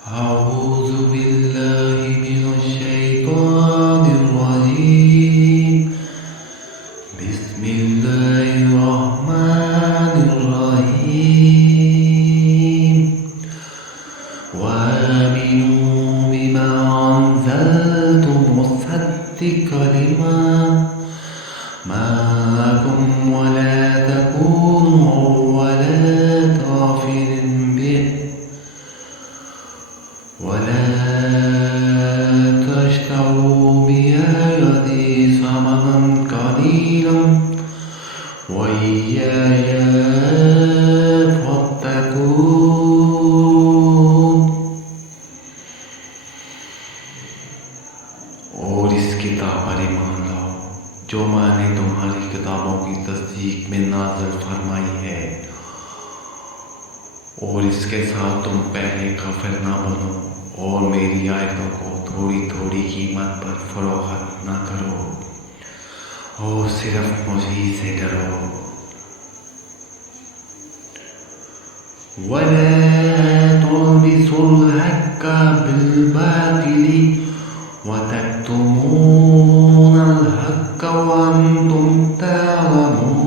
أعوذ بالله من الشيطان الرجيم. بسم الله الرحمن الرحيم. وآمنوا بما أنزلت مصدقا لما معكم ولا تكونوا أول كافر به ولا تشتروا بآياتي ثمنا قليلا وإياي فاتقون. اور اس کتاب پر ایمان لاؤ جو میں نے تمہاری کتابوں کی تصدیق میں نازل فرمائی ہے، اور اس کے ساتھ تم پہلے کافر نہ بنو اور میری آیتوں کو تھوڑی تھوڑی قیمت پر فروخت نہ کرو اور صرف مجھے سے ڈرو. وَلَا تُلْبِسُوا الْحَقَّ بِالْبَاطِلِ وَتَكْتُمُونَ الْحَقَّ وَأَنْتُمْ تَعْلَمُونَ.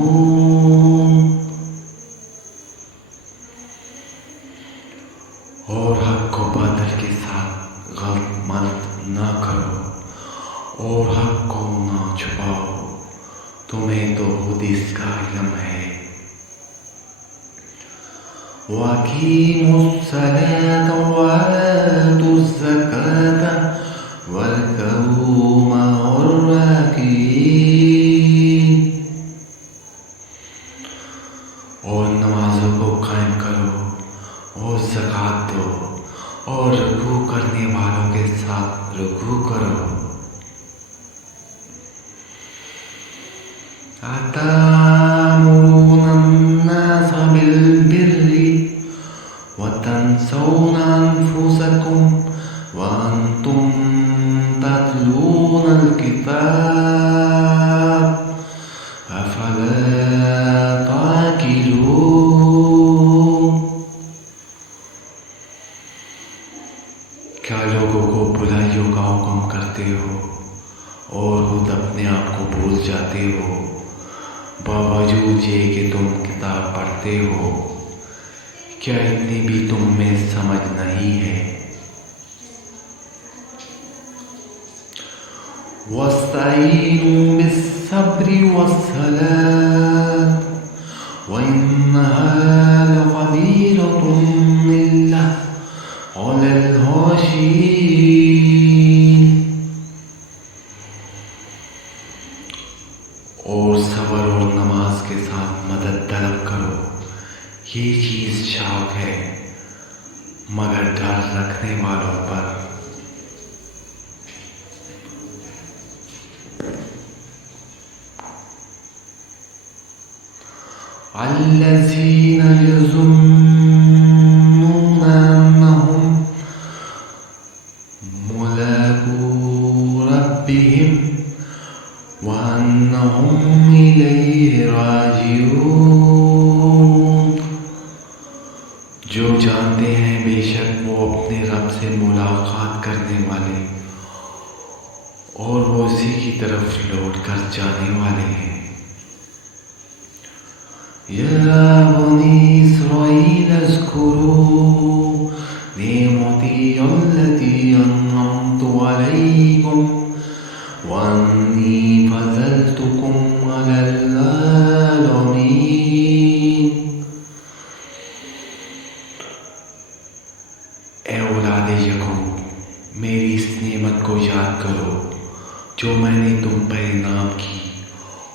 اور حق کو باطل کے ساتھ غلط ملط نہ کرو اور حق کو نہ چھپاؤ، تمہیں تو خود اس کا علم ہے. وَأَقِیمُوا الصَّلَاةَ وَآتُوا الزَّکَاةَ وَارْکَعُوا مَعَ الرَّاکعِینَ. اور نمازوں کو قائم کرو اور زکوٰۃ دو اور رکوع کرنے والوں کے ساتھ رکوع کرو. أَتَأْمُرُونَ النَّاسَ بِالْبِرِّ وَتَنْسَوْنَ أَنفُسَكُمْ وَأَنْتُمْ تَتْلُونَ الْكِتَابَ أَفَلَا تَعْقِلُونَ. کیا لوگوں کو برائیوں کا حکم کرتے ہو اور خود اپنے آپ کو بھول جاتے ہو، باوجود یہ کہ تم کتاب پڑھتے ہو؟ کیا اتنی بھی تم میں سمجھ نہیں ہے؟ وَاسْتَعِینُوا بِالصَّبْرِ وَالصَّلَاةِ وَإِنَّهَا لَفَضِیلَةٌ إِلَّا عَلَى الْخَاشِعِینَ. اور صبر اور نماز کے ساتھ مدد طلب کرو، یہ چیز شوق ہے مگر ڈر رکھنے والوں پر. الذین یظنون انہم ملاقو ربہم وَأَنَّهُمْ إِلَيْهِ رَاجِعُونَ. جو جانتے ہیں بے شک وہ اپنے رب سے ملاقات کرنے والے اور وہ اسی کی طرف لوٹ کر جانے والے ہیں. یا بنی اسرائیل اذکروا نعمتی التی انعمت علیکم وَأَنِّي فَضَّلْتُكُمْ عَلَى الْعَالَمِينَ. اے اولاد یعقوب، میری اس نعمت کو یاد کرو جو میں نے تم پر انعام کی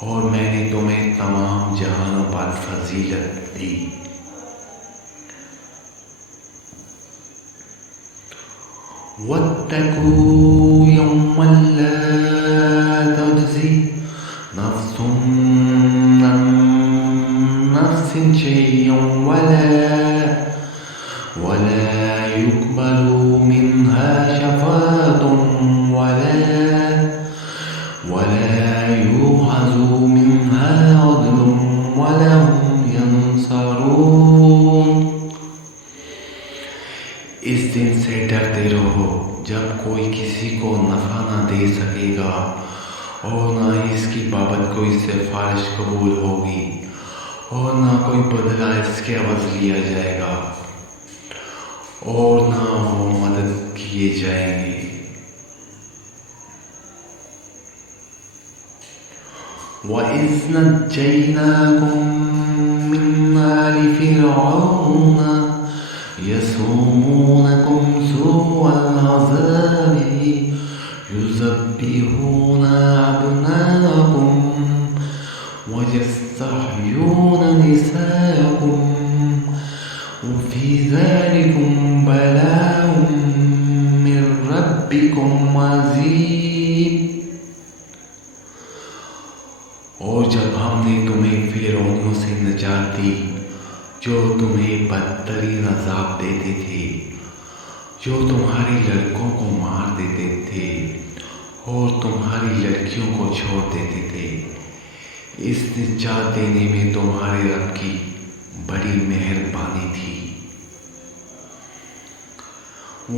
اور میں نے تمہیں تمام جہانوں پر فضیلت دی. وَاتَّقُوا يَوْمًا لَا تَجْزِي نَفْسٌ عَن نَفْسٍ شَيْئًا وَلَا يُقْبَلُ مِنْهَا شَفَاعَةٌ وَلَا يُؤْخَذُ مِنْهَا عَدْلٌ وَلَا هُمْ يَنصَرُونَ. اس دن سے ڈرتے رہو جب کوئی کسی کو نفع نہ دے سکے گا اور نہ ہی اس کی بابت کوئی سفارش قبول ہوگی اور نہ کوئی بدلہ اس کے عوض لیا جائے گا اور نہ وہ مدد کیے جائیں گے۔ وَإِذْ نَجَّيْنَاكُمْ مِنْ آلِ فِرْعَوْنَ يَسُومُونَكُمْ سُوءَ الْعَذَابِ يُذَبِّحُونَ أَبْنَاءَكُمْ وَيَسْتَحْيُونَ نِسَاءَكُمْ وَفِي ذَلِكُمْ بَلَاءٌ مِّن رَّبِّكُمْ عَظِيمٌ۔ اور جب ہم نے تمہیں فرعونیوں سے نجات دی جو تمہیں بدترین عذاب دیتے تھے، جو تمہاری لڑکوں کو مار دیتے تھے اور تمہاری لڑکیوں کو چھوڑ دیتے تھے، اس نجات دینے میں تمہارے رب کی بڑی مہربانی تھی۔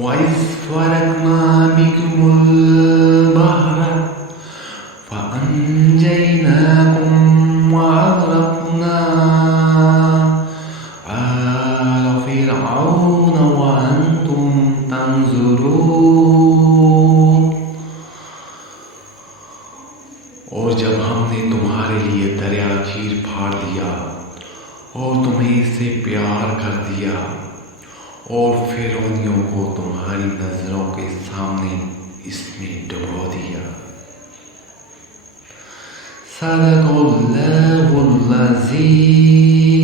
وَإِذْ فَرَقْنَا بِكُمُ الْبَحْرَ فَأَنْجَيْنَاكُمْ وَأَغْرَقْنَا آلَ فِرْعَوْنَ وَأَنْتُمْ تَنظُرُونَ۔ اور جب ہم نے تمہارے لیے دریا چیر پھاڑ دیا اور تمہیں اس سے پیار کر دیا اور فرعونیوں کو تمہاری نظروں کے سامنے اس میں ڈبو دیا۔ صدق اللہ العظیم۔